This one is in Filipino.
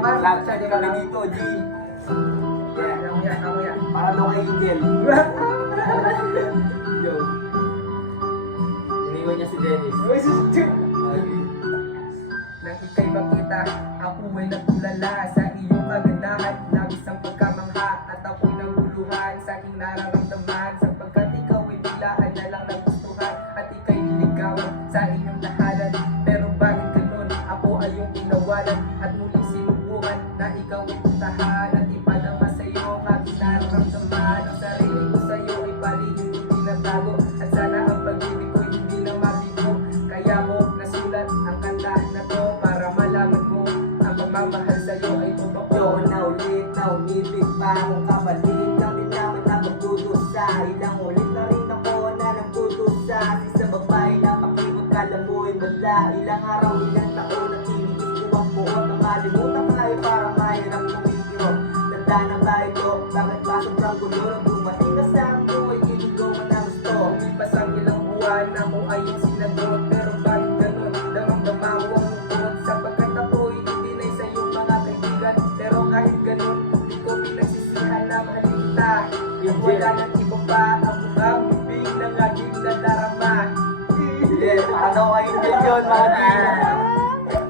Lahat siya di kami dito, G. Ako yan. Para daw kay Angel. Yo. Iniwan niya si Dennis. Nang ika'y makita, ako ay nagtulala sa iyong kagandahan. Labis ang pagkamangha at ako'y naguluhan sa aking nararamdaman, sapagkat ikaw ay biglaan na lang nagustuhan at ika'y niligawan sa inyong tahanan. Pero bakit ganun? Ako ay iyong inawalan at muling sinubukan na ikaw ay puntahan at ipadama sa iyo ang aking nararamdaman. Ang sarili ko sa iyo ay palihim kong tinatago at sana ang pag-ibig ko hindi na mabigo. Kaya mo nasulat ang kanta na to para malaman mo ang pagmamahal sa iyo ay totoo. Yo, naulit na umibig pa akong kapatid. Lang din naman na magdudusa. Ilang ulit na rin ako na nagdudusa. Sa babae na makikot kala mo'y madla. Ilang araw, ilang taon na tinigis ko ang buot. Na malimutan ka ay parang mahirap kumikirot. Tanda na ba ito? Bakit ba sobrang gulo? Dumating ka sa akin ay hindi ko man ang gusto. Umipas ang ilang buwan, ako ay iyong sinagot. Pero bakit ganun? Damang-dama ko ang lungkot, sapagkat ako'y hindi na sa iyong mga kaibigan. Pero kahit ganun, di ko pinagsisihan na mahalin kita. At wala nang iba pa ang mukhang bibig ng aking nadarama. Yeah, para daw kay Angel yun, mga G.